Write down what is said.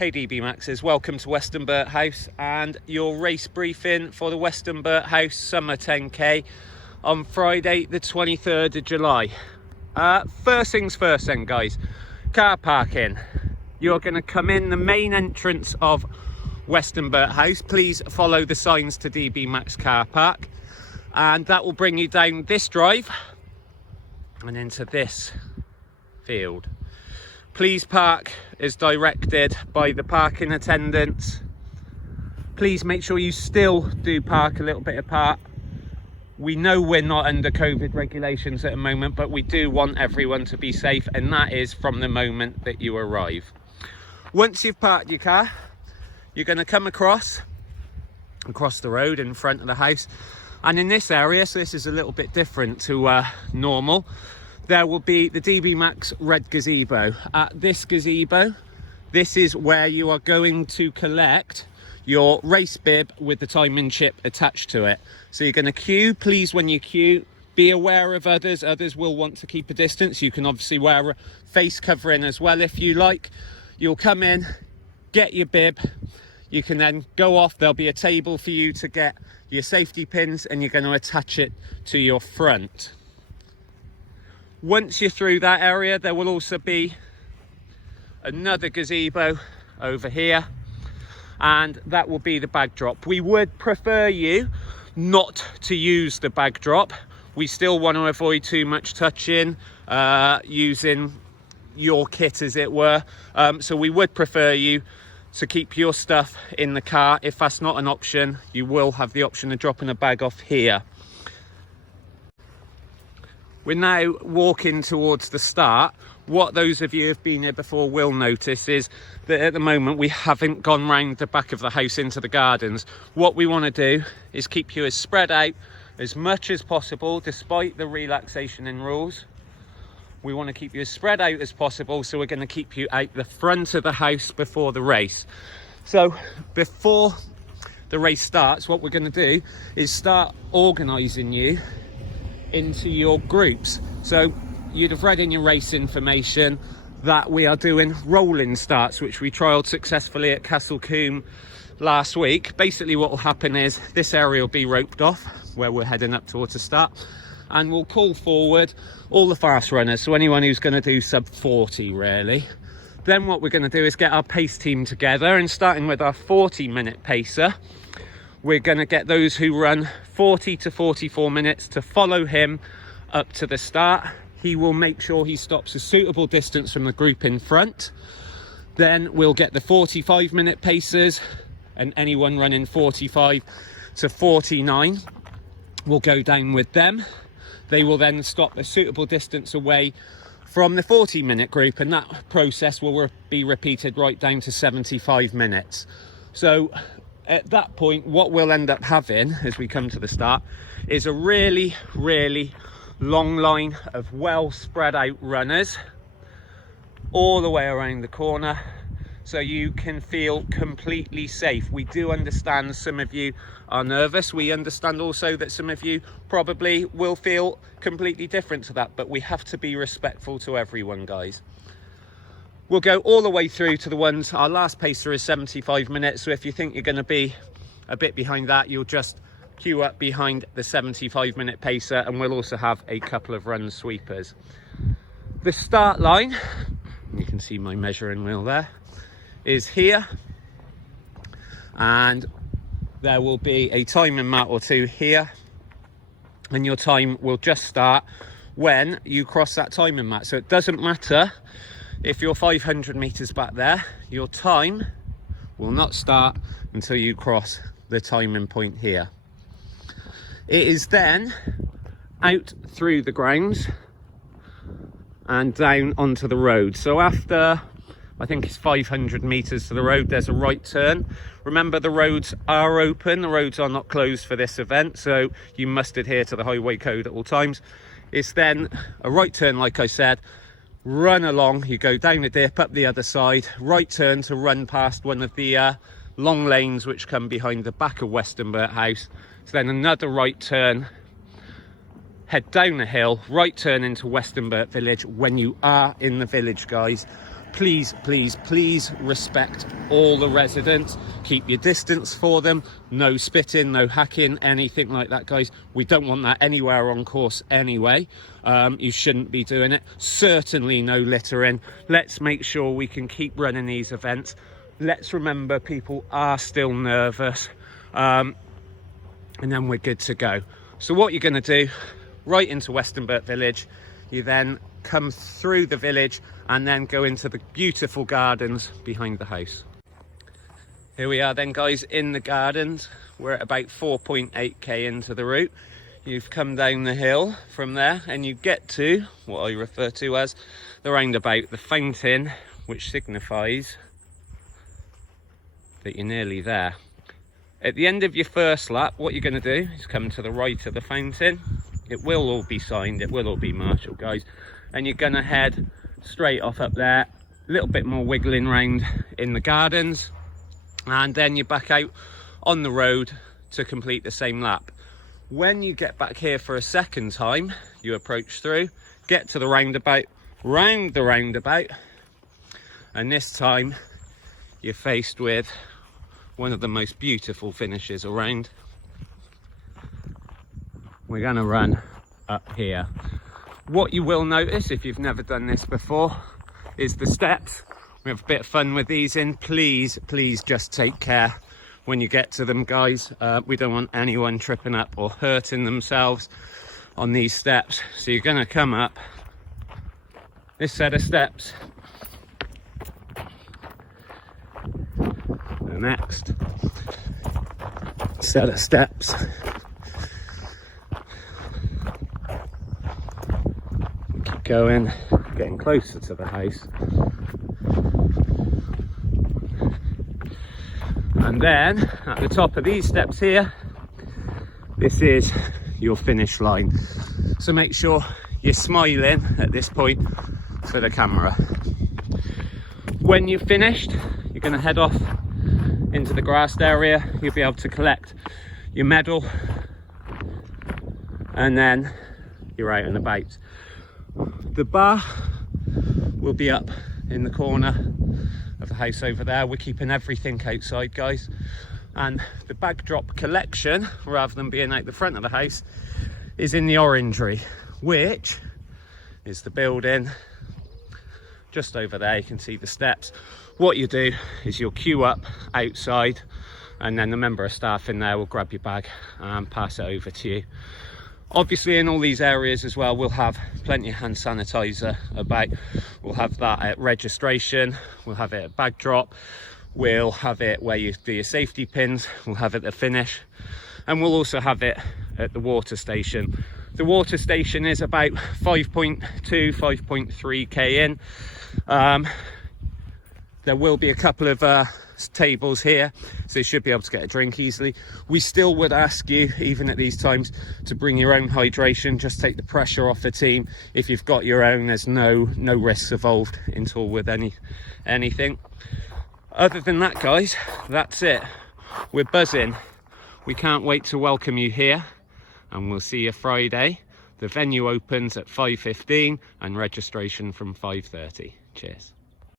Hey DB Maxes, welcome to Westonbirt House and your race briefing for the Westonbirt House Summer 10K on Friday the 23rd of July. First things first then guys, car parking. You're going to come in the main entrance of Westonbirt House. Please follow the signs to DB Max car park and that will bring you down this drive and into this field. Please park as directed by the parking attendants. Please make sure you still do park a little bit apart. We know we're not under COVID regulations at the moment, but we do want everyone to be safe, and that is from the moment that you arrive. Once you've parked your car, you're going to come across the road in front of the house, and in this area, so this is a little bit different to normal, there will be the DB Max red gazebo. At this gazebo, this is where you are going to collect your race bib with the timing chip attached to it. So you're going to queue. Please, when you queue, be aware of others. Others will want to keep a distance. You can obviously wear a face covering as well if you like. You'll come in, get your bib. You can then go off. There'll be a table for you to get your safety pins, and you're going to attach it to your front. Once you're through that area, there will also be another gazebo over here, and that will be the bag drop. We would prefer you not to use the bag drop. We still want to avoid too much touching, using your kit as it were. So we would prefer you to keep your stuff in the car. If that's not an option, you will have the option of dropping a bag off here. We're now walking towards the start. What those of you who have been here before will notice is that at the moment we haven't gone round the back of the house into the gardens. What we want to do is keep you as spread out as much as possible, despite the relaxation in rules. We want to keep you as spread out as possible, so we're going to keep you out the front of the house before the race. So before the race starts, what we're going to do is start organising you into your groups. So you'd have read in your race information that we are doing rolling starts, which we trialled successfully at Castlecombe last week. Basically what will happen is this area will be roped off where we're heading up towards the start, and we'll call forward all the fast runners, so anyone who's going to do sub 40 really. Then what we're going to do is get our pace team together, and starting with our 40-minute pacer, we're going to get those who run 40 to 44 minutes to follow him up to the start. He will make sure he stops a suitable distance from the group in front. Then we'll get the 45-minute pacers, and anyone running 45 to 49 will go down with them. They will then stop a suitable distance away from the 40-minute group, and that process will be repeated right down to 75 minutes. So at that point, what we'll end up having as we come to the start is a really, really long line of well spread out runners all the way around the corner, so you can feel completely safe. We do understand some of you are nervous. We understand also that some of you probably will feel completely different to that, but we have to be respectful to everyone, guys. We'll go all the way through to the ones, our last pacer is 75 minutes, so if you think you're going to be a bit behind that, you'll just queue up behind the 75-minute pacer, and we'll also have a couple of run sweepers. The start line, you can see my measuring wheel there, is here, and there will be a timing mat or two here, and your time will just start when you cross that timing mat. So it doesn't matter if you're 500 meters back there, your time will not start until you cross the timing point here. It is then out through the grounds and down onto the road. So after, I think it's 500 meters to the road, there's a right turn. Remember, the roads are open, the roads are not closed for this event, so you must adhere to the highway code at all times. It's then a right turn, like I said, run along, you go down the dip, up the other side, right turn to run past one of the long lanes which come behind the back of Westonbirt House. So then another right turn, head down the hill, right turn into Westonbirt Village. When you are in the village, guys, please, please, please respect all the residents. Keep your distance for them. No spitting, no hacking, anything like that, guys. We don't want that anywhere on course anyway. You shouldn't be doing it. Certainly no littering. Let's make sure we can keep running these events. Let's remember people are still nervous, and then we're good to go. So what you're going to do, right into Westonbirt village, you then come through the village and then go into the beautiful gardens behind the house. Here we are then, guys, in the gardens. We're at about 4.8k into the route. You've come down the hill from there and you get to what I refer to as the roundabout, the fountain, which signifies that you're nearly there. At the end of your first lap, what you're going to do is come to the right of the fountain. It will all be signed, it will all be marshalled, guys, and you're going to head straight off up there, a little bit more wiggling round in the gardens, and then you're back out on the road to complete the same lap. When you get back here for a second time, you approach through, get to the roundabout, round the roundabout, and this time you're faced with one of the most beautiful finishes around. We're going to run up here. What you will notice, if you've never done this before, is the steps. We have a bit of fun with these in. Please, please just take care when you get to them, guys. We don't want anyone tripping up or hurting themselves on these steps. So you're going to come up this set of steps. The next set of steps. Keep going, getting closer to the house. And then at the top of these steps here, this is your finish line. So make sure you're smiling at this point for the camera. When you've finished, you're going to head off into the grassed area. You'll be able to collect your medal and then you're out and about. The bar will be up in the corner of the house over there. We're keeping everything outside, guys, and the bag drop collection, rather than being out the front of the house, is in the orangery, which is the building just over there. You can see the steps. What you do is you'll queue up outside and then the member of staff in there will grab your bag and pass it over to you. Obviously in all these areas as well, we'll have plenty of hand sanitizer about. We'll have that at registration, we'll have it at bag drop, we'll have it where you do your safety pins, we'll have it at finish, and we'll also have it at the water station. The water station is about 5.2, 5.3k in. There will be a couple of tables here, so you should be able to get a drink easily. We still would ask you, even at these times, to bring your own hydration. Just take the pressure off the team. If you've got your own, there's no risks involved at all with anything. Other than that, guys, that's it. We're buzzing. We can't wait to welcome you here, and we'll see you Friday. The venue opens at 5:15 and registration from 5:30. Cheers.